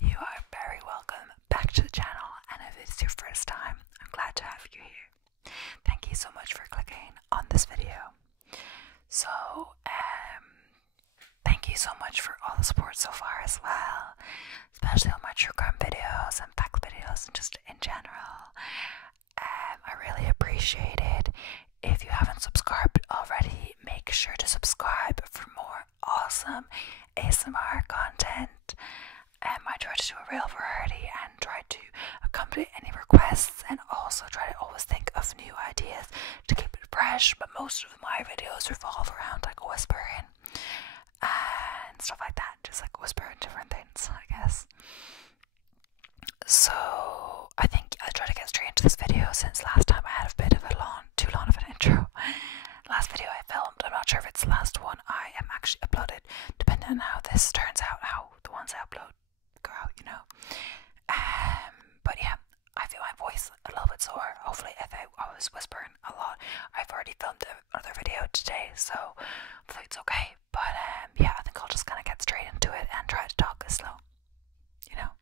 You are very welcome back to the channel, and if it's your first time, I'm glad to have you here. Thank you so much for clicking on this video. So, thank you so much for all the support so far as well, especially on my true crime videos and fact videos and just in general. I really appreciate it. If you haven't subscribed already, make sure to subscribe for more awesome ASMR content. I try to do a real variety and try to accommodate any requests, and also try to always think of new ideas to keep it fresh. But most of my videos revolve around like whispering and stuff like that, just like whispering different things, I guess. So I think I'll try to get straight into this video, since last time I had a bit of a too long of an intro. Last video I filmed, I'm not sure if it's the last one I am actually uploaded, depending on how this turns out, how the ones I upload go out, you know. But yeah, I feel my voice a little bit sore. Hopefully, if I was whispering a lot, I've already filmed another video today, so hopefully it's okay. But yeah, I think I'll just kind of get straight into it and try to talk slow, you know,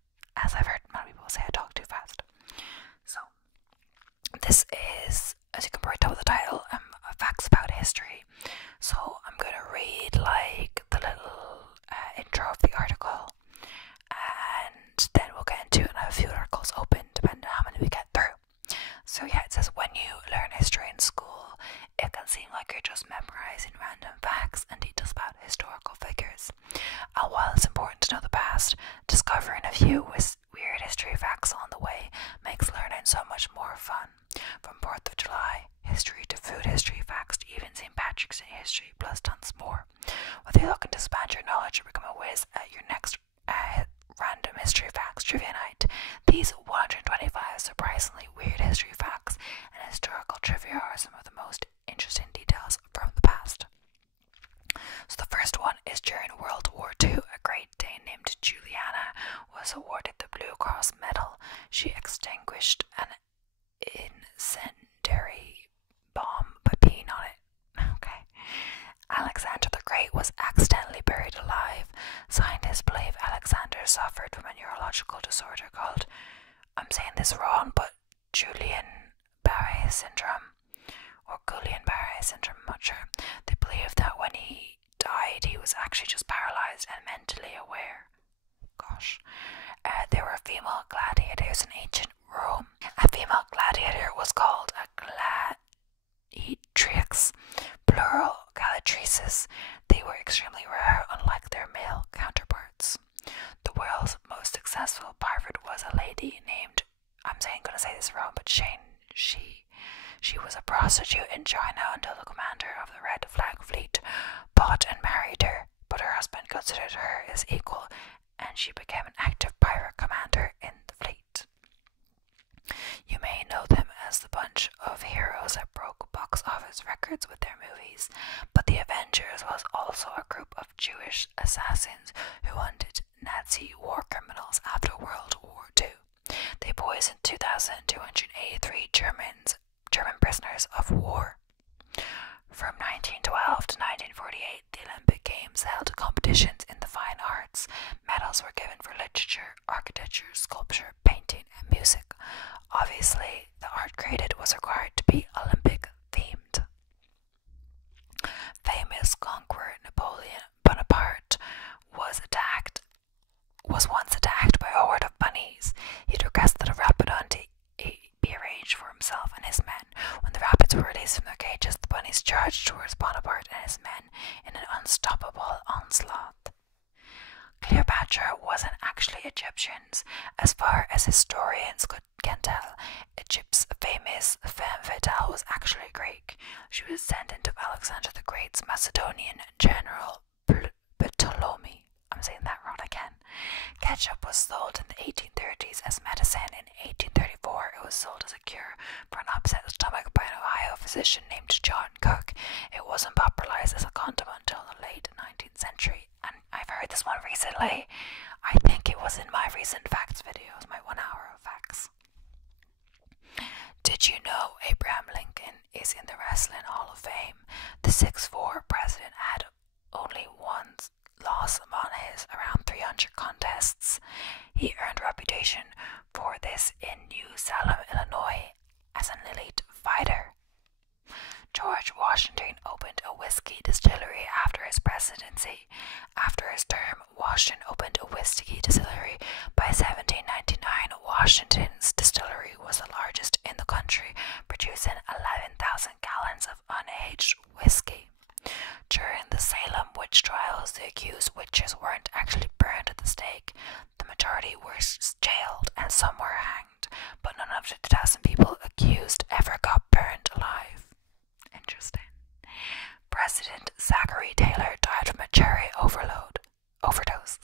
as I've heard many people say I talk too fast. So this is, as you can probably tell with the title, facts about history. So I'm gonna read like the little intro of the article, and then we'll get into it. And I have a few articles open depending on how many we get through. So yeah, it says, when you learn history in school, it can seem like you're just memorizing random facts and details about historical figures. And while it's important to know the past, discovering a few weird history facts on the way makes learning so much more fun. From 4th of July history to food history facts to even St. Patrick's Day history, plus tons more. Whether you're looking to expand your knowledge or become a whiz at your next random history facts trivia night, these 125 surprisingly weird history facts and historical trivia are some of the most interesting details from the past. So the first one is, during World War II, a Great Dane named Juliana was awarded the Blue Cross Medal. She extinguished an incendiary bomb by peeing on it. Okay. Alexander the Great was accidentally buried alive. Scientists believe Alexander suffered from a neurological disorder called, I'm saying this wrong, but Guillain-Barré syndrome, or Guillain-Barré syndrome, I'm not sure. They believe that when he died, he was actually just paralyzed and mentally aware. Gosh. There were female gladiators in ancient Rome. A female gladiator was called a gladiatrix, plural galatrices. They were extremely rare, unlike their male counterparts. The world's most successful pirate was a lady named, I'm gonna say this wrong, but she was a prostitute in China until the commander of the Red Flag Fleet bought and married her, but her husband considered her his equal, and she became an active pirate commander in the fleet. You may know them as the bunch of heroes that broke box office records with their movies, but the Avengers was also a group of Jewish assassins who hunted Nazi war criminals after World War II. They poisoned 2,283 German prisoners of war. From 1912 to 1948, the Olympic Games held competitions in the fine arts. Medals were given for literature, architecture, sculpture, painting, and music. Obviously, the art created was required to be Olympic themed. Famous conqueror Napoleon Bonaparte was once attacked by a horde of bunnies. He'd requested a rapid hunt be arranged for himself and his men. When the rabbits were released from their cages, the bunnies charged towards Bonaparte and his men in an unstoppable onslaught. Cleopatra wasn't actually Egyptian, as far as historians can tell. Egypt's famous femme fatale was actually Greek. She was descendant of Alexander the Great's Macedonian general Ptolemy. I'm saying that wrong again. Ketchup was sold in the 1830s as medicine. In 1834, it was sold as a cure for an upset stomach by an Ohio physician named John Cook. It wasn't popularized as a condom until the late 19th century, and I've heard this one recently. I think it was in my recent facts videos, my 1 hour of facts. Did you know Abraham Lincoln is in the Wrestling Hall of Fame? The 6'4" president had only distillery after his presidency. After his term, Washington opened a whiskey distillery. By 1799, Washington's distillery was the largest in the country, producing 11,000 gallons of unaged whiskey. During the Salem witch trials, the accused witches weren't actually burned at the stake. The majority were jailed and some were hanged, but none of the 2,000 people accused ever got burned alive. Interesting. President Zachary Taylor died from a cherry overdose.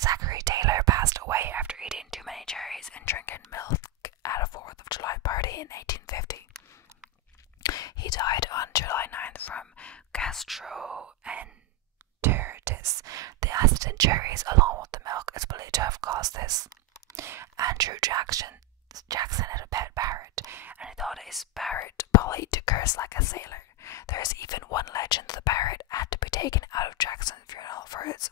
Zachary Taylor passed away after eating too many cherries and drinking milk at a 4th of July party in 1850. He died on July 9th from gastroenteritis. The acid in cherries, along with the milk, is believed to have caused this. Andrew Jackson had a pet parrot, and he thought his parrot Polly to curse like a sailor. There is even one legend the parrot had to be taken out of Jackson's funeral for its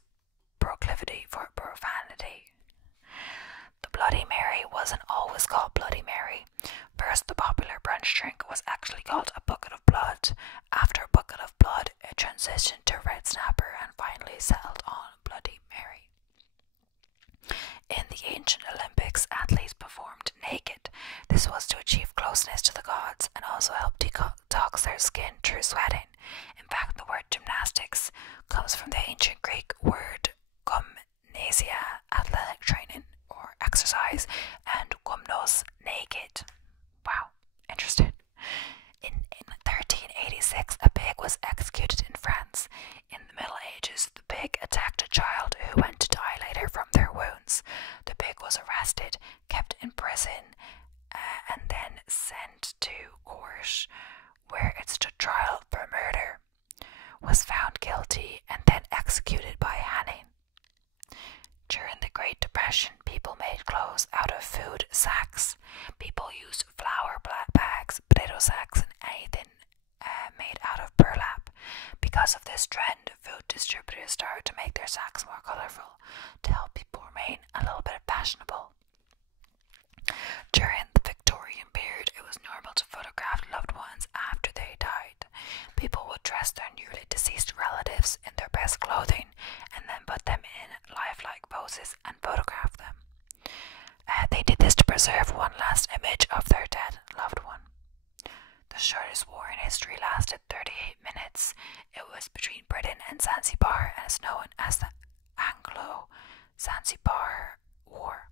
proclivity for profanity. The Bloody Mary wasn't always called Bloody Mary. First, the popular brunch drink was actually called a bucket of blood. After a bucket of blood, it transitioned to Red Snapper and finally settled on Bloody Mary. In the ancient Olympics, athletes performed naked. This was to achieve closeness to the gods and also help detox their skin through sweating. In fact, the word gymnastics comes from the ancient Greek word gymnasia, athletic training or exercise, and gymnos, naked. Wow, interesting. In 1386, a pig was executed in France. In the Middle Ages, the pig attacked a child who went to die later from their wounds. The pig was arrested, kept in prison, and then sent to court, where it stood trial for murder, was found guilty, and then executed by hanging. During the Great Depression, people made clothes out of food sacks. People used flour bags, potato sacks, and anything made out of burlap. Because of this trend, food distributors started to make their sacks more colorful to help people remain a little bit fashionable. During the Victorian period, it was normal to photograph loved ones after they died. People would dress their newly deceased relatives in their best clothing and then put them in lifelike poses and photograph them. They did this to preserve one last image of their dead loved one. The shortest war in history lasted 38 minutes. It was between Britain and Zanzibar and is known as the Anglo-Zanzibar War.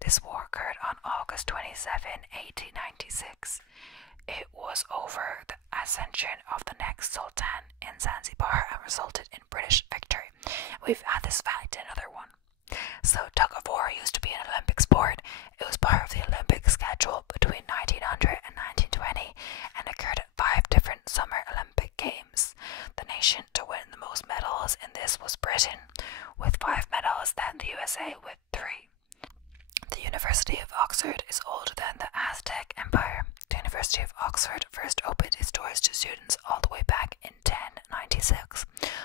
This war occurred on August 27, 1896. It was over the ascension of the next Sultan in Zanzibar and resulted in British victory. We've had this fact in another one. So tug of war used to be an Olympic sport. It was part of the Olympic schedule between 1900 and 1920 and occurred at 5 different Summer Olympic Games. The nation to win the most medals in this was Britain, with 5 medals, then the USA with 3. The University of Oxford is older than the Aztec Empire. The University of Oxford first opened its doors to students all the way back in 1096.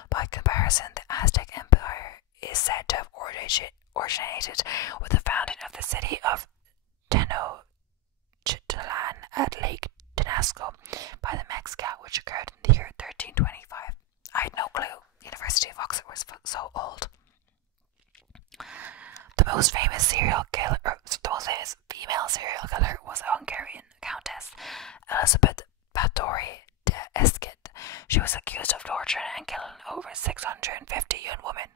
By comparison, the Aztec Empire is said to have originated with the founding of the city of Tenochtitlan at Lake Tenasco by the Mexica, which occurred in the year 1325. I had no clue the University of Oxford was so old. The most famous female serial killer was a Hungarian countess, Elizabeth Báthory de Esquet. She was accused of torturing and killing over 650 young women.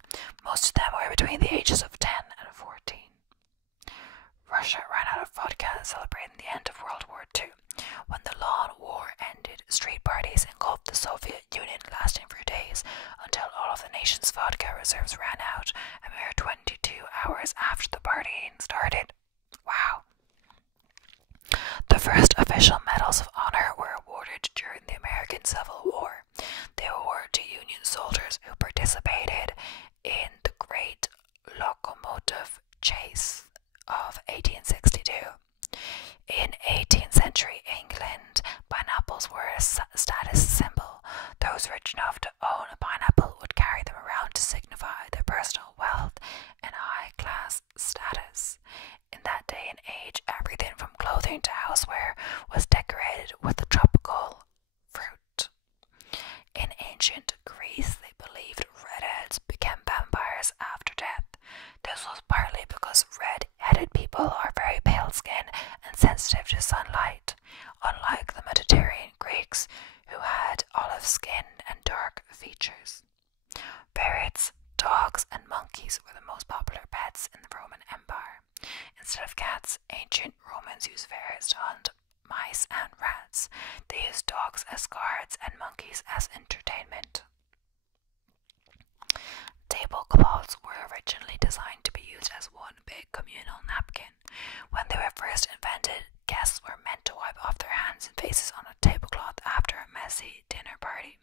Most of them were between the ages of 10 and 14. Russia ran out of vodka celebrating the end of World War II. When the Lawn War ended, street parties engulfed the Soviet Union, lasting for days until all of the nation's vodka reserves ran out a mere 22 hours after the partying started. Wow. The first official medals of honor were awarded during the American Civil War. They were awarded to Union soldiers who participated in the Great Locomotive Chase of 1862. In 18th century England, pineapples were a status symbol. Those rich enough to own a pineapple would carry them around to signify their personal wealth and high-class status. In that day and age, everything from clothing to houseware was decorated with the tropical fruit. In ancient Greece, monkeys were the most popular pets in the Roman Empire. Instead of cats, ancient Romans used ferrets to hunt mice and rats. They used dogs as guards and monkeys as entertainment. Tablecloths were originally designed to be used as one big communal napkin. When they were first invented, guests were meant to wipe off their hands and faces on a tablecloth after a messy dinner party.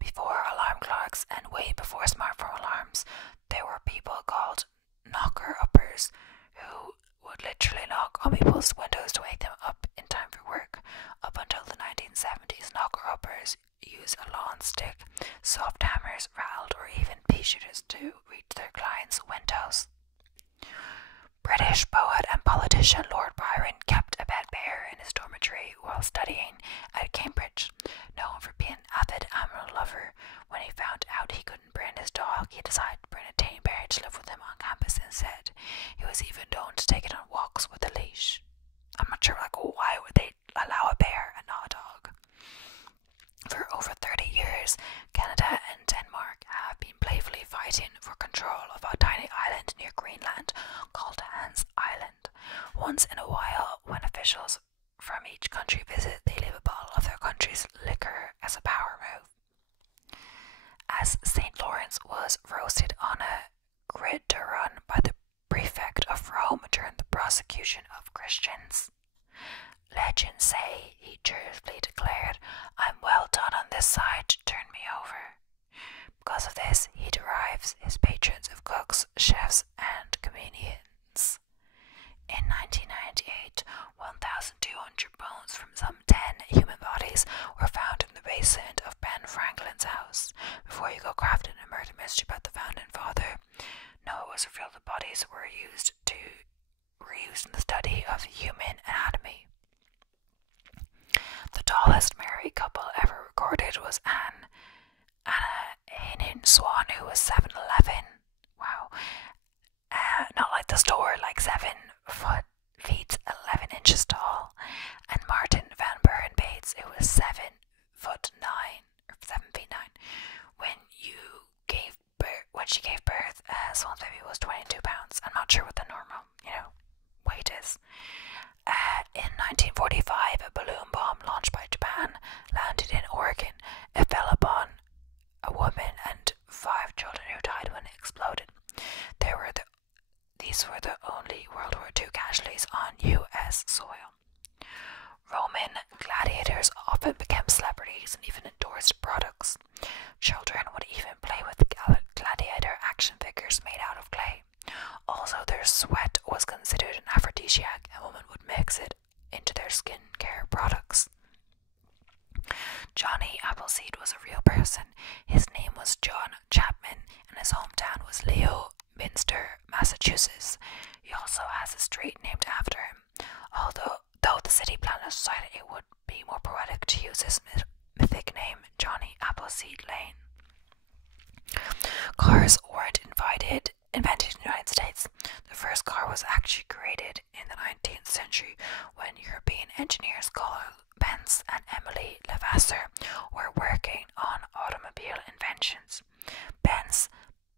Before alarm clocks and way before smartphone alarms, there were people called knocker-uppers who would literally knock on people's windows to wake them up in time for work. Up until the 1970s, knocker-uppers used a lawn stick, soft hammers, rattled, or even pea shooters to reach their clients' windows. British poet and politician Lord Byron kept a pet bear in his dormitory while studying at Cambridge. Known for being an avid animal lover, when he found out he couldn't bring his dog, he decided to bring a tame bear to live with him on campus instead. He was even known to take it on walks with a leash. I'm not sure, why would they allow a bear and not a dog? For over 30 years, Canada and Denmark have been playfully fighting for control of a tiny island near Greenland called Hans Island. Once in a while, when officials from each country visit, they leave a bottle of their country's liquor as a power move. As St. Lawrence was roasted on a gridiron by the prefect of Rome during the persecution of Christians, legends say he cheerfully declared, "I'm well done on this side, turn me over." Because of this, he derives his patrons of cooks, chefs, and comedians. In 1998, 1,200 bones from some 10 human bodies were found in the basement of Ben Franklin's house. Before you go crafting a murder mystery about the founding father, no, it was revealed the bodies were used in the study of human anatomy. The tallest married couple ever recorded was Anna Henin Swan, who was 7'11". Wow. Not like the store, like 7 feet 11 inches tall. And Martin Van Buren Bates, who was 7'9" or 7'9". When she gave birth, Swan's baby was 22 pounds. I'm not sure what the normal, weight is. In 1945, a balloon bomb launched by Japan landed in Oregon. It fell upon a woman and 5 children who died when it exploded. These were the only World War II casualties on U.S. soil. Roman gladiators often became celebrities and even endorsed products. Children would even play with gladiator action figures made out of clay. Also, their sweat was considered an aphrodisiac, and women would mix it into their skincare products. Johnny Appleseed was a real person. His name was John Chapman, and his hometown was Leominster, Massachusetts. He also has a street named after him. Although the city planners decided it would be more poetic to use his mythic name, Johnny Appleseed Lane. Cars weren't invented in the United States. The first car was actually created in the 19th century when European engineers Carl Benz and Emily Levasseur were working on automobile inventions. Benz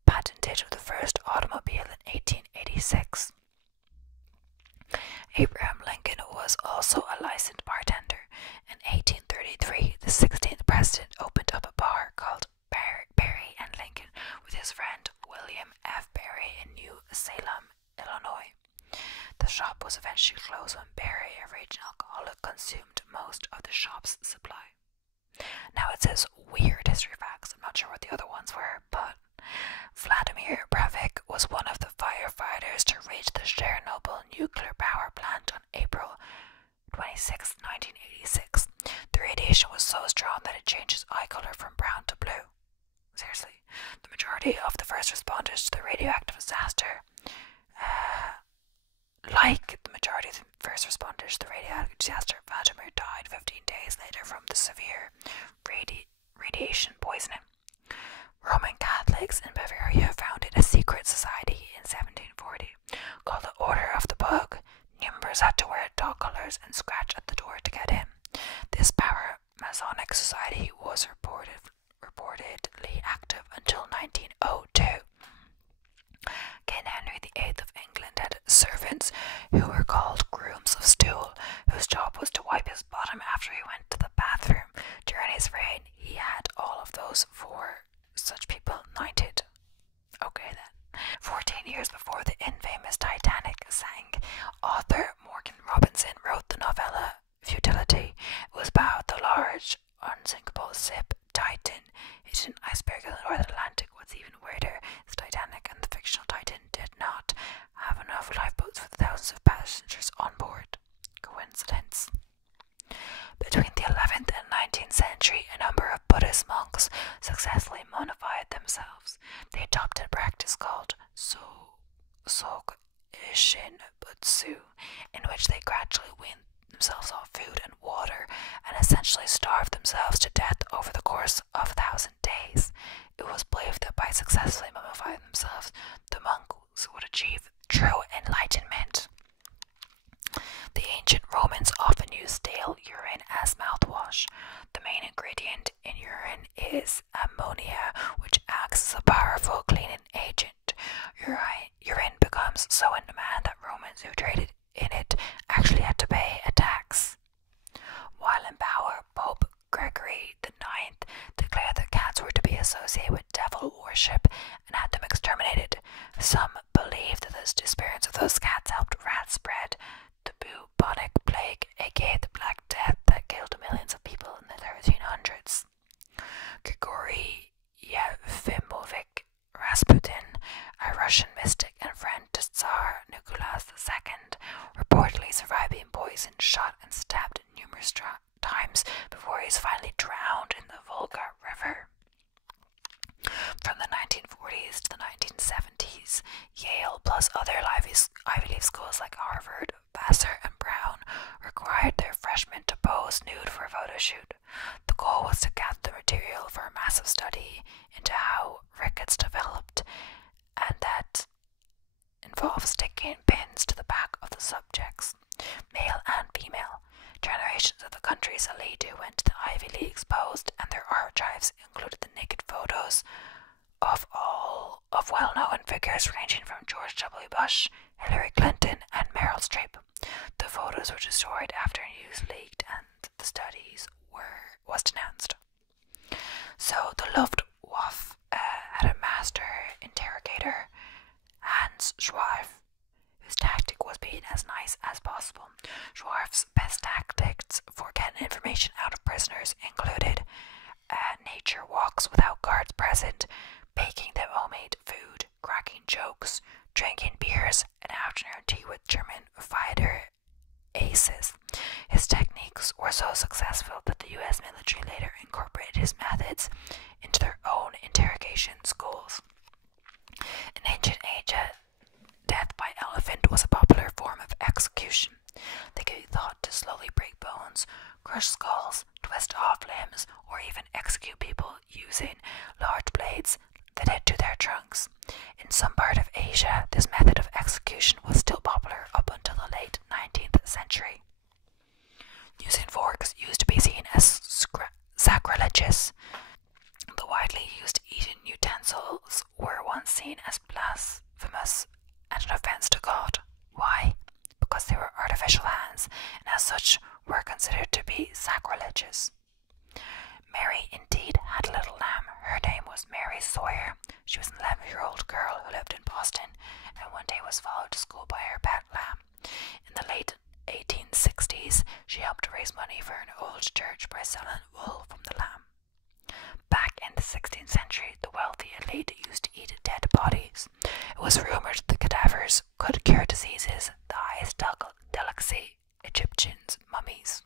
patented the first automobile in 1886. Abraham Lincoln was also a licensed bartender. In 1833, the 16th president opened up a bar called Berry and Lincoln with his friend William F. Berry in New Salem, Illinois. The shop was eventually closed when Berry, a raging alcoholic, consumed most of the shop's supply. Now it says weird history facts. I'm not sure what the other ones were, but Vladimir Breivik was one of the firefighters to reach the Chernobyl nuclear power plant on April 26, 1986. The radiation was so strong that it changed his eye color from brown to blue. Seriously. The majority of the first responders to the radioactive disaster, Vladimir died 15 days later from the severe radiation poisoning. Roman Catholics in Bavaria founded a secret society in 1740 called the Order of the Bug. Members had to wear dog collars and scratch at the door to get in. This Masonic society was reportedly active until 1902. mummified themselves. They adopted a practice called Sok Shin Butsu, in which they gradually weaned themselves off food and water and essentially starved themselves to death over the course of 1,000 days. It was believed that by successfully mummifying themselves, the monks would achieve true enlightenment. The ancient Romans often used stale urine as mouthwash. The main ingredient in urine is ammonia, which acts as a powerful cleaning agent. Urine becomes so in demand that Romans who traded in it actually had to pay a tax. While in power, Pope Gregory IX declared that cats were to be associated with devil worship and had them exterminated. Some believed that the disappearance of those cats helped rats spread the bubonic plague, aka the Black Death that killed millions of people in the 1300s. Grigory Yefimovich Rasputin, a Russian mystic and friend to Tsar Nicholas II, reportedly survived being poisoned, shot, and stabbed numerous times before he was finally drowned in the Volga River. From the 1940s to the 1970s, Yale plus other Ivy League schools like Harvard, Vassar, and Brown required their freshmen to pose nude for a photo shoot. The goal was to gather the material for a massive study into how rickets developed, and that involves sticking pins to the back of the subjects, male and female. Generations of the country's elite who went to the Ivy Leagues posed, and their archives included the naked photos of well-known figures ranging from George W. Bush, Hillary Clinton, and Meryl Streep. The photos were destroyed after news leaked and the studies was denounced. So the Luftwaffe had a master interrogator, Hans Schwarf, whose tactic was being as nice as possible. Schwarf's best tactics for getting information out of prisoners included nature walks without guards present, baking them homemade food, cracking jokes, drinking beers, and afternoon tea with German fighter aces. His techniques were so successful that the US military later incorporated his methods into their own interrogation schools. In ancient Asia, death by elephant was a popular form of execution. They could be thought to slowly break bones, crush skulls, twist off limbs, or even execute people using large blades fitted to their trunks. In some part of Asia, this method of execution was still popular up until the late 19th century. Using forks used to be seen as sacrilegious. The widely used eating utensils were once seen as blasphemous and an offense to God. Why? Because they were artificial hands, and as such were considered to be sacrilegious. Mary indeed had a little lamb. Her name was Mary Sawyer. She was an 11-year-old girl who lived in Boston, and one day was followed to school by her pet lamb. In the late 1860s, she helped raise money for an old church by selling wool from the lamb. Back in the 16th century, the wealthy elite used to eat dead bodies. It was rumored the cadavers could cure diseases, the highest delicacy, Egyptians' mummies.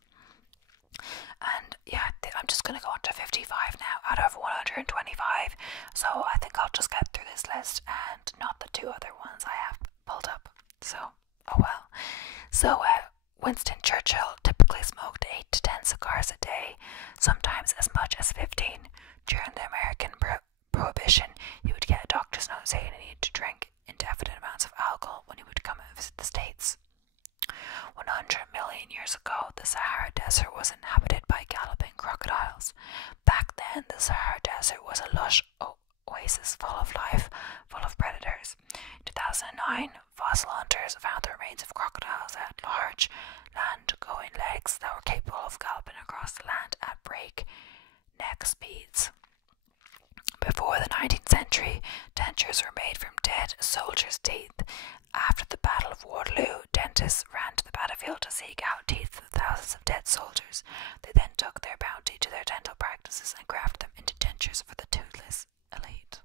And yeah, I'm just going to go on to 55 now out of 125, so I think I'll just get through this list and not the two other ones I have pulled up. So, oh well. So, Winston Churchill typically smoked 8 to 10 cigars a day, sometimes as much as 15. During the American Prohibition, he would get a doctor's note saying he needed to drink indefinite amounts of alcohol when he would come and visit the States. 100 million years ago, the Sahara Desert was inhabited by galloping crocodiles. Back then, the Sahara Desert was a lush oasis full of life, full of predators. In 2009, fossil hunters found the remains of crocodiles that had large, land-going legs that were capable of galloping across the land at breakneck speeds. Before the 19th century, dentures were made from dead soldiers' teeth. After the Battle of Waterloo, dentists ran to the battlefield to seek out teeth of thousands of dead soldiers. They then took their bounty to their dental practices and crafted them into dentures for the toothless elite.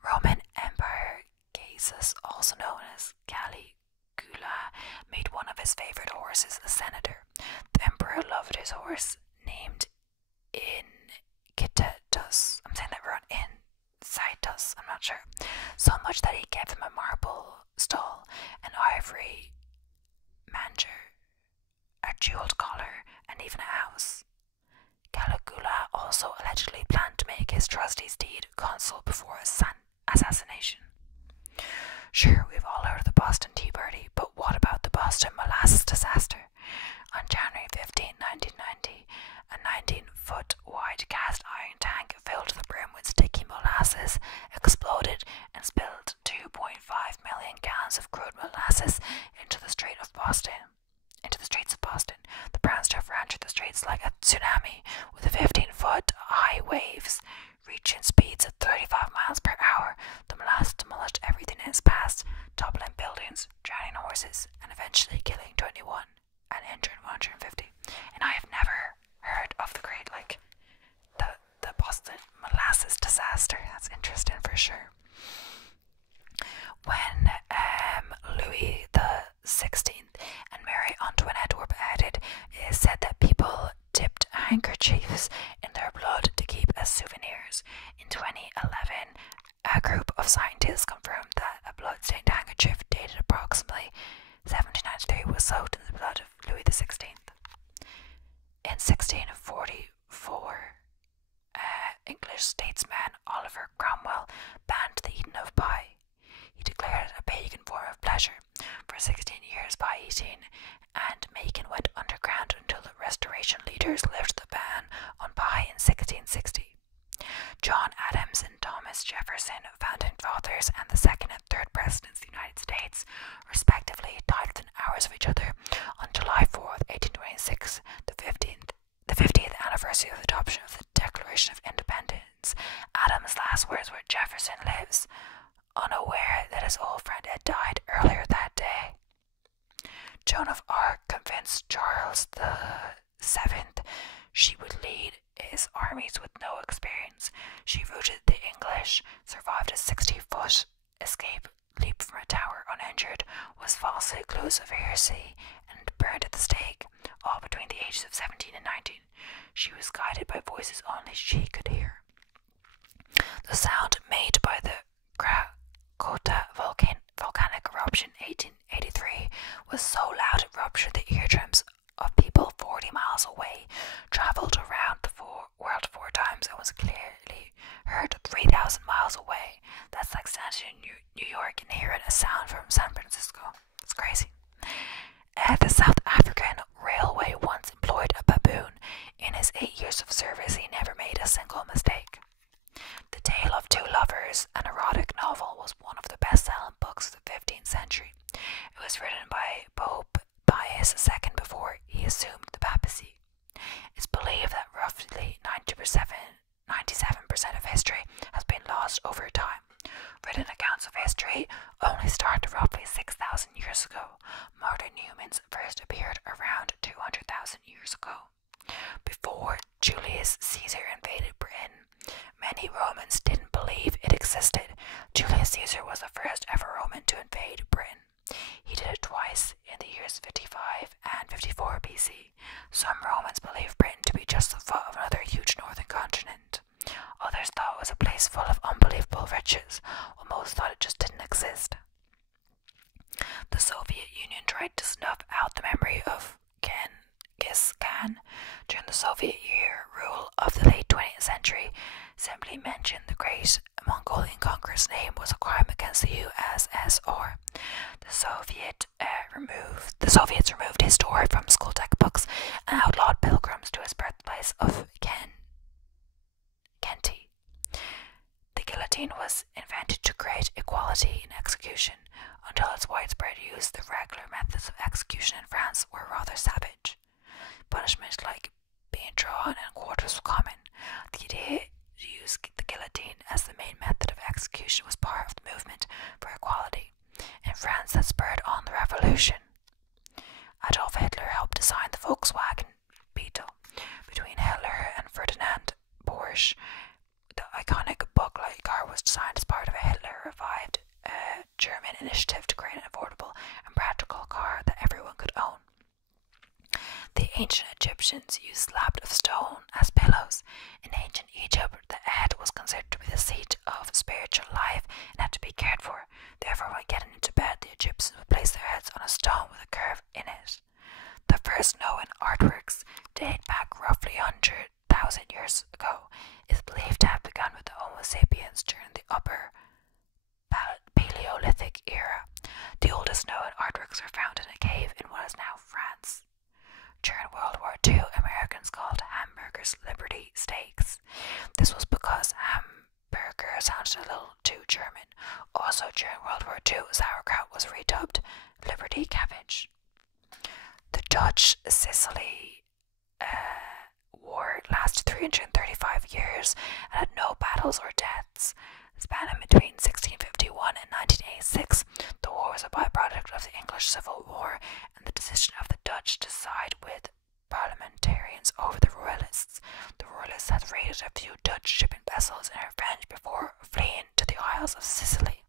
Roman Emperor Caesar, also known as Caligula, made one of his favorite horses a senator. The emperor loved his horse, named Incitatus. I'm saying that glass, I'm not sure. So much that he gave him a marble stall, an ivory manger, a jeweled collar, and even a house. Caligula also allegedly planned to make his trustee's deed consul before assassination. Sure, we've all heard of the Boston Tea Party, but what about the Boston molasses disaster? On January 15, 1990, a 19-foot wide cast iron tank filled to the brim with sticky molasses exploded and spilled 2.5 million gallons of crude molasses into the streets of Boston. The brown stuff ran through the streets like a tsunami, with 15-foot high waves reaching speeds of 35 miles per hour. The molasses demolished everything in its path, toppling buildings, drowning horses, and eventually killing 21 and injuring 150. And I have never heard of the great, the Boston molasses disaster. That's interesting for sure. When Louis the 16th and Mary Antoinette were beheaded, it is said that people dipped handkerchiefs in their blood to keep as souvenirs. In 2011, a group of scientists confirmed that a blood-stained handkerchief dated approximately 1793 was soaked in the blood of Louis the 16th. In 1644, English statesman Oliver Cromwell banned the eating of pie. He declared it a pagan form of pleasure. For 16 years, pie eating and making went underground until the Restoration leaders lifted the ban on pie in 1660. John Adams and Thomas Jefferson, founding fathers and the second and third presidents of the United States, respectively, died within hours of each other on July 4th, 1826, the 50th anniversary of the adoption of the Declaration of Independence. Adams' last words were, "Jefferson lives," unaware that his old friend had died earlier that day. Joan of Arc convinced Charles VII she would lead his armies with no experience. She routed the English, survived a 60-foot escape, leaped from a tower uninjured, was falsely accused of heresy, and burned at the stake, all between the ages of 17 and 19. She was guided by voices only she could hear. The sound made by the Krakatoa volcanic eruption in 1883 was so loud it ruptured the eardrums of people 40 miles away, travelled around the world 4 times, and was clearly heard 3,000 miles away. That's like standing in New York and hearing a sound from San Francisco. It's crazy. The South African Railway once employed a baboon. In his 8 years of service, he never made a single mistake. The Tale of Two Lovers, an erotic novel, was one of the best-selling books of the 15th century. It was written by Pope Pius II before he assumed the papacy. It's believed that roughly 97% of history has been lost over time. Written accounts of history only started roughly 6,000 years ago. Modern humans first appeared around 200,000 years ago. Before Julius Caesar invaded Britain, many Romans didn't believe it existed. Julius Caesar was the first ever Roman to invade Britain. He did it twice, in the years 55 and 54 BC. Some Romans believed Britain to be just the foot of another huge northern continent. Others thought it was a place full of unbelievable riches, while most thought it just didn't exist. The Soviet Union tried to snuff out the memory of Genghis Khan during the Soviet rule of the late 20th century. Simply mention the great Mongolian conqueror's name was a crime against the USSR. The Soviets removed his story from school textbooks and outlawed pilgrims to his birthplace of Khenti. The guillotine was invented to create equality in execution. Until its widespread use, the regular methods of execution in France were rather savage. Punishment like being drawn and quarters were common. The idea to use the guillotine as the main method of execution was part of the movement for equality in France that spurred on the revolution. Adolf Hitler helped design the Volkswagen Beetle. Between Hitler and Ferdinand Porsche, the iconic bug-like car was designed as part of a Hitler-revived German initiative to create an affordable and practical car that everyone could own. The ancient Egyptians used slabs of stone as pillows. In ancient Egypt, the head was considered to be the seat of have a spiritual life and had to be cared for. Therefore, when getting into bed, the Egyptians would place their heads on a stone with a curve in it. The first known artworks date back roughly 100,000 years ago. Is believed to have begun with the Homo sapiens during the Upper Paleolithic era. The oldest known artworks are found in a cave in what is now France. During World War II, Americans called hamburgers Liberty steaks. This was because hamburger sounded a little too German. Also, during World War II, sauerkraut was redubbed Liberty cabbage. The Dutch Sicily War lasted 335 years and had no battles or deaths. Spanning between 1651 and 1986, the war was a byproduct of the English Civil War and the decision of the Dutch to side with parliamentarians over the Royalists. The Royalists had raided a few Dutch shipping vessels in revenge before fleeing to the Isles of Sicily.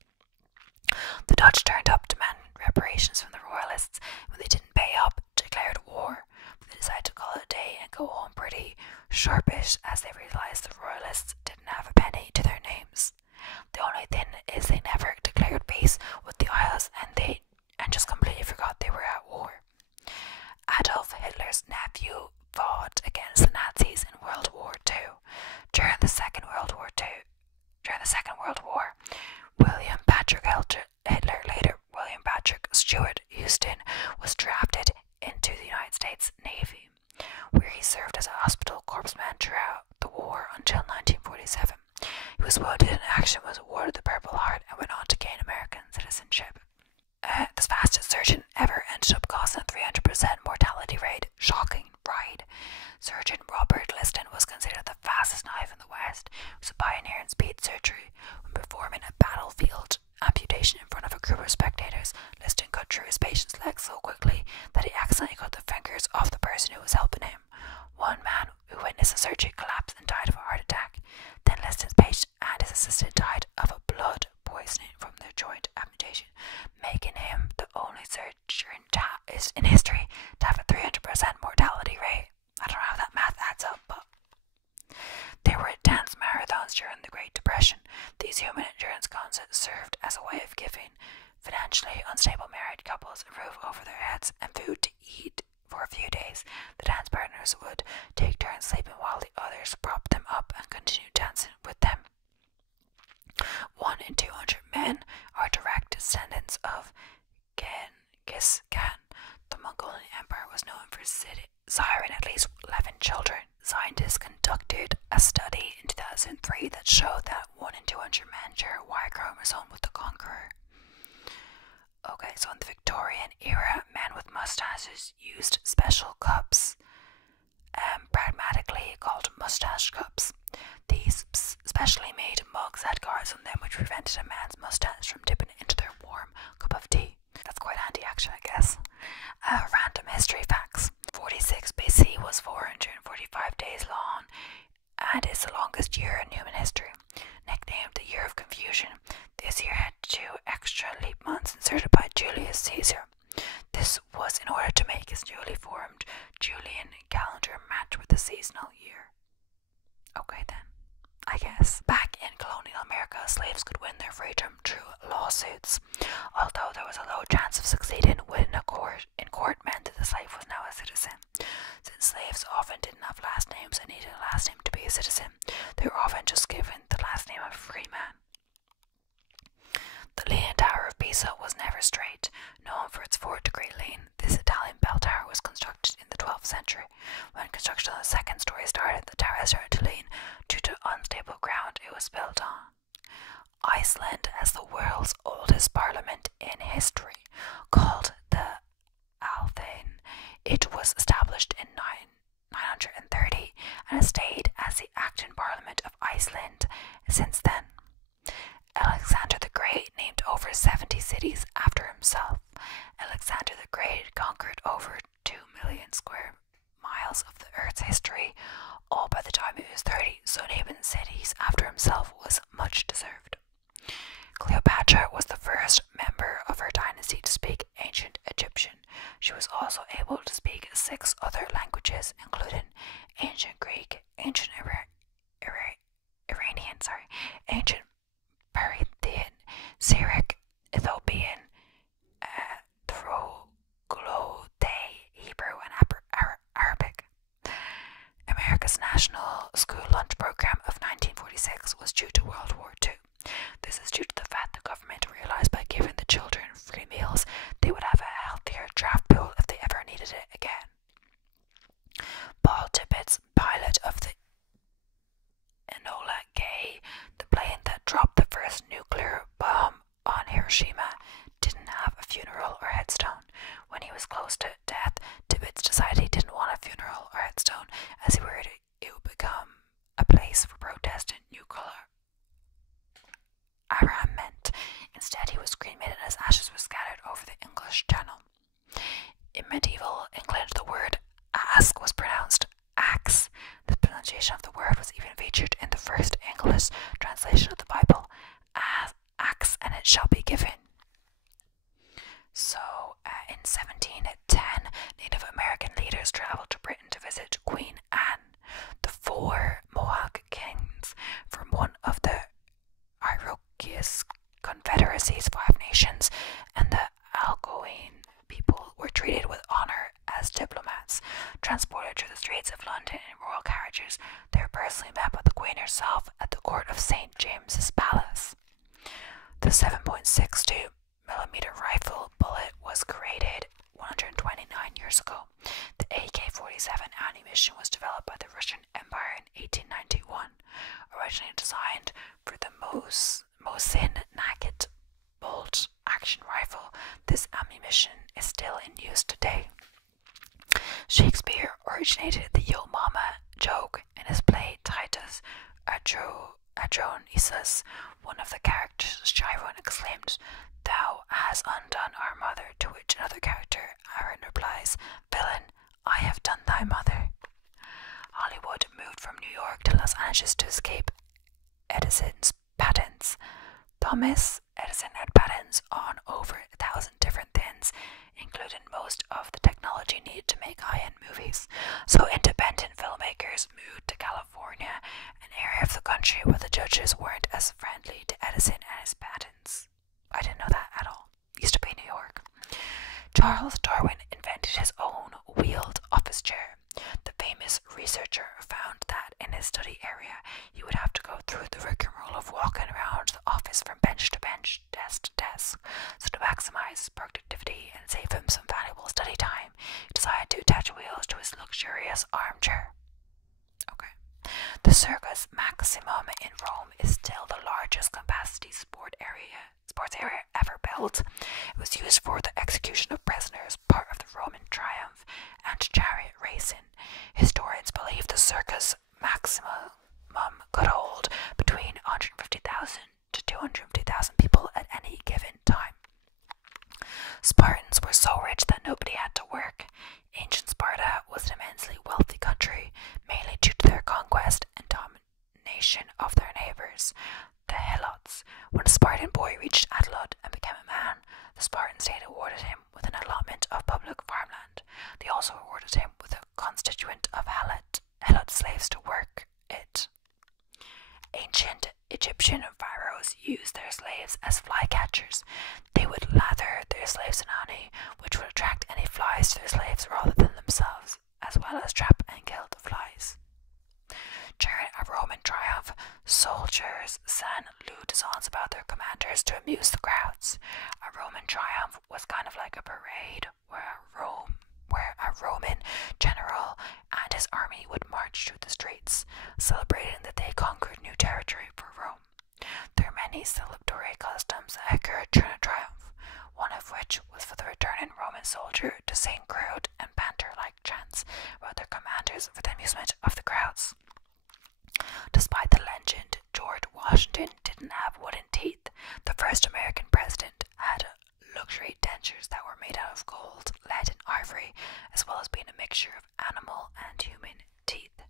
The Dutch turned up demanding reparations from the Royalists. When they didn't pay up, declared war. But they decided to call it a day and go home pretty sharpish, as they realised the Royalists didn't have a penny to their names. The only thing is they never declared peace with the Isles and just completely forgot they were at war. Adolf Hitler's nephew fought against the Nazis in World War II. During the Second World War, William Patrick Hitler, later William Patrick Stewart Houston, was drafted into the United States Navy, where he served as a hospital corpsman throughout the war until 1947. He was wounded in action, was awarded the Purple Heart, and went on to gain American citizenship. The fastest surgeon ever ended up causing a 300% mortality rate. Shocking, right? Surgeon Robert Liston was considered the fastest knife in the West. He was a pioneer in speed surgery. When performing a battlefield amputation in front of a group of spectators, Liston cut through his patient's legs so quickly that he accidentally cut the fingers off the person who was helping him. One man who witnessed the surgery collapsed and died of a heart attack. Then Liston's patient and his assistant died of a blood poisoning from their joint amputation, making him the only surgeon in history to have a 300% mortality rate. I don't know how that math adds up, but there were dance marathons during the Great Depression. These human endurance contests served as a way of giving financially unstable married couples a roof over their heads and food to eat for a few days. The dance partners would take turns sleeping while the others propped them up and continued dancing with them. 1 in 200 men are direct descendants of Genghis Khan. The Mongolian Empire was known for siring at least 11 children. Scientists conducted a study in 2003 that showed that 1 in 200 men share a Y chromosome with the conqueror. Okay, so in the Victorian era, men with mustaches used special cups, pragmatically called mustache cups. These specially made mugs had guards on them which prevented a man's mustache from dipping into their warm cup of tea. That's quite handy actually, I guess. Random history facts. 46 BC was 445 days long and is the longest year in human history. Nicknamed the Year of Confusion, this year had 2 extra leap months inserted by Julius Caesar. This was in order to make his newly formed Julian calendar match with the seasonal year. Okay then, I guess. Back in colonial America, slaves could win their freedom through lawsuits. Although there was a low chance of succeeding, winning in court meant that the slave was now a citizen. Since slaves often didn't have last names and needed a last name to be a citizen, they were often just given the last name of a free man. The Leaning Tower of Pisa was never straight. Known for its 4-degree lean, this Italian bell tower was constructed in the 12th century. When construction on the second story started, the tower started to lean due to unstable ground it was built on. Iceland has the world's oldest parliament in history, called the Althing. It was established in 930 and has stayed as the acting parliament of Iceland since then. Alexander the Great named over 70 cities after himself. Alexander the Great conquered over 2 million square miles of the Earth's history, all by the time he was 30, so naming cities after himself was much deserved. Cleopatra was the first member of her dynasty to speak ancient Egyptian. She was also able to speak 6 other languages, including ancient Greek, ancient Iranian, ancient Hiroshima didn't have a funeral or headstone. When he was close to death, Tibbets decided he didn't want a funeral or headstone, as he worried it would become a place for protest in nuclear armament. Instead, he was cremated and his ashes were scattered over the English Channel. In medieval England, the word ask was pronounced axe. The pronunciation of the word was even featured in the first English translation of the Bible as axe, and it shall be given. So, in 1710, Native American leaders traveled to Britain to visit Queen Anne. The four Mohawk kings from one of the Iroquois Confederacy's 5 nations and the Algonquin people were treated with honour as diplomats. Transported through the streets of London in royal carriages, they were personally met by the Queen herself at the court of St. James's Palace. The 7.62mm rifle bullet was created 129 years ago. The AK-47 ammunition was developed by the Russian Empire in 1891. Originally designed for the Mosin Nagant bolt action rifle, this ammunition is still in use today. Shakespeare originated the Yo Mama joke in his play Titus Andronicus. One of the characters, Chiron, exclaimed, "Thou hast undone our mother," to which another character, Aaron, replies, "Villain, I have done thy mother." Hollywood moved from New York to Los Angeles to escape Edison's patents. Thomas Edison had patents on over 1,000 different things, including most of the technology needed to make high-end movies. So independent filmmakers moved to California, an area of the country where the judges weren't as friendly to Edison and his patents. I didn't know that at all. Used to be New York. Charles Darwin invented his own wheeled office chair. The famous researcher found that in his study area, he would have to go through the rigmarole of walking around the office from bench to bench, desk to desk. So to maximize his productivity and save him some valuable study time, he decided to attach wheels to his luxurious armchair. Okay. The Circus Maximum in Rome is still the largest capacity sports area ever built. It was used for the execution of prisoners, part of the Roman triumph, and chariot racing. Historians believe the Circus Maximum could hold between 150,000 to 250,000 people at any given time. Spartans were so rich that nobody had to work. Ancient Sparta was an immensely wealthy country, mainly due to their conquest and domination of their neighbours, the Helots. When a Spartan boy reached adulthood and became a man, the Spartan state awarded him with an allotment of public farmland. They also awarded him with a constituent of Helot slaves to work it. Ancient Egyptian pharaohs used their slaves as flycatchers. They would lather their slaves in honey, which would attract any flies to their slaves rather than themselves, as well as trap and kill the flies. During a Roman triumph, soldiers sang lewd songs about their commanders to amuse the crowds. A Roman triumph was kind of like a parade where a Roman general and his army would march through the streets, celebrating that they conquered new territory for Rome. There are many celebratory customs that occurred during a triumph, one of which was for the returning Roman soldier to sing crude and banter-like chants about their commanders for the amusement of the crowds. Despite the legend, George Washington didn't have wooden teeth. The first American president had luxury dentures that were made out of gold, lead, and ivory, as well as being a mixture of animal and human teeth.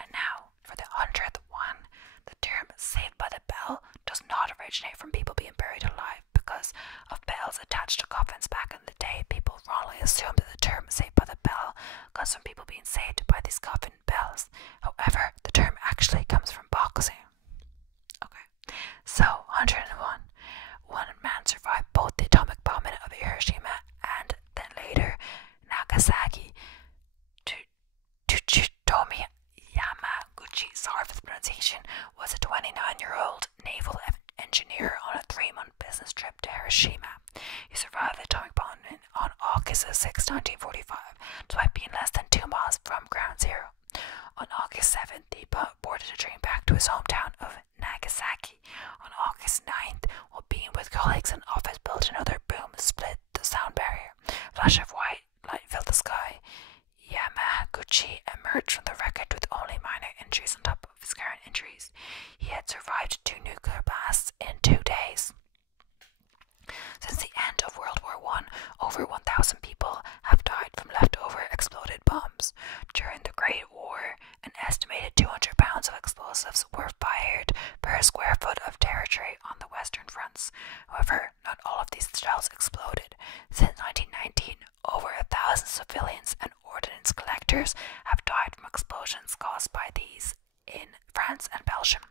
And now, for the 100th one, the term "saved by the bell" does not originate from people being buried alive. Because of bells attached to coffins back in the day, people wrongly assumed that the term "saved by the bell" comes from people being saved by these coffin bells. However, the term actually comes from boxing. Okay, so 101. One man survived both the atomic bombing of Hiroshima and then later Nagasaki. Tsutomi Yamaguchi, sorry for the pronunciation, was a 29-year-old naval engineer on a 3-month business trip to Hiroshima. He survived the atomic bombing on August 6, 1945, despite being less than 2 miles from ground zero. On August 7th, he boarded a train back to his hometown of Nagasaki. On August 9th, while being with colleagues buildings and office built another boom split the sound barrier. A flash of white light filled the sky. Yamaguchi emerged from the wreckage with only minor injuries on top of his current injuries. He had survived 2 nuclear blasts in 2 days. Since the end of World War I, over 1,000 people have died from leftover exploded bombs. During the Great War, an estimated 200 pounds of explosives were fired per square foot of territory on the Western fronts. However, not all of these shells exploded. Since 1919, over 1,000 civilians and ordnance collectors have died from explosions caused by these in France and Belgium.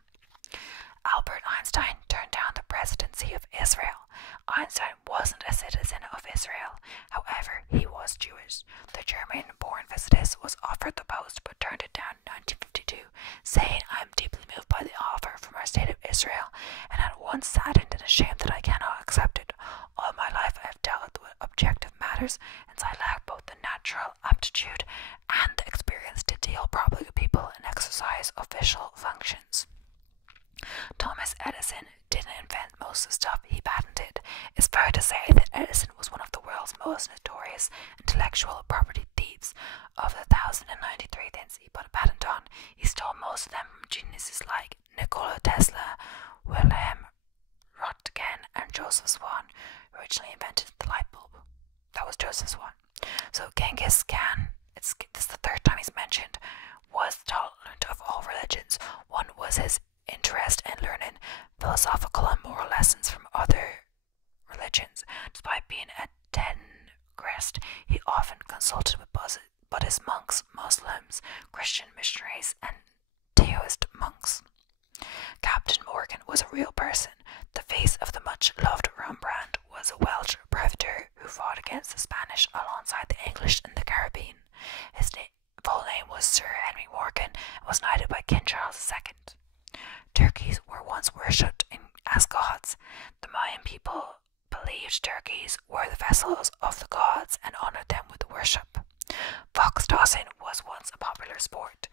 Albert Einstein turned down the presidency of Israel. Einstein wasn't a citizen of Israel. However, he was Jewish. The German-born physicist was offered the post but turned it down in 1952, saying, "I am deeply moved by the offer from our state of Israel, and at once saddened and ashamed that I cannot accept it. All my life I have dealt with objective matters, and I lack both the natural aptitude and the experience to deal properly with people and exercise official functions." Thomas Edison didn't invent most of the stuff he patented. It's fair to say that Edison was one of the world's most notorious intellectual property thieves. Of the 1,093 things he put a patent on, he stole most of them from geniuses like Nikola Tesla, Wilhelm Röntgen, and Joseph Swan, who originally invented the light bulb. That was Joseph Swan. So Genghis Khan, this is the 3rd time he's mentioned, was tolerant of all religions. One was his interest in learning philosophical and moral lessons from other religions. Despite being a Dengrist, he often consulted with Buddhist monks, Muslims, Christian missionaries, and Taoist monks. Captain Morgan was a real person. The face of the much-loved Rembrandt was a Welsh privateer who fought against the Spanish alongside the English in the Caribbean. His full name was Sir Henry Morgan and was knighted by King Charles II. Turkeys were once worshipped as gods. The Mayan people believed turkeys were the vessels of the gods and honored them with worship. Fox tossing was once a popular sport.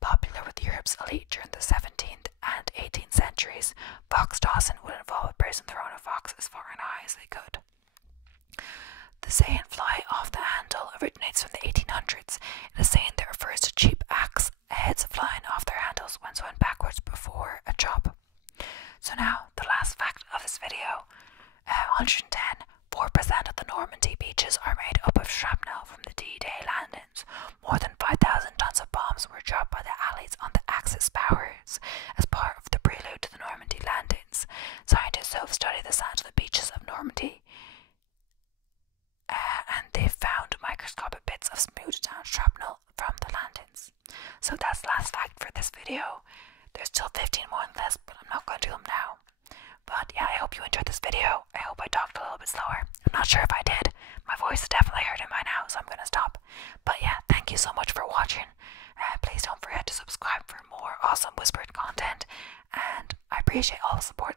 Popular with Europe's elite during the 17th and 18th centuries, fox tossing would involve a person throwing a fox as far and high as they could. The saying "fly off the handle" originates from the 1800s. It is a saying that refers to cheap axe heads flying off their handles when swung backwards before a chop. So now, the last fact of this video. 4% of the Normandy beaches are made up of shrapnel from the D-Day landings. More than 5,000 tons of bombs were dropped by the Allies on the Axis powers as part of the prelude to the Normandy landings. Scientists have studied the sand on the beaches of Normandy, and they found microscopic bits of smoothed down shrapnel from the landings. So that's the last fact for this video. There's still 15 more on the list, but I'm not going to do them now. But yeah, I hope you enjoyed this video. I hope I talked a little bit slower. I'm not sure if I did. My voice is definitely hurting by now, so I'm going to stop. But yeah, thank you so much for watching. Please don't forget to subscribe for more awesome whispered content. And I appreciate all the support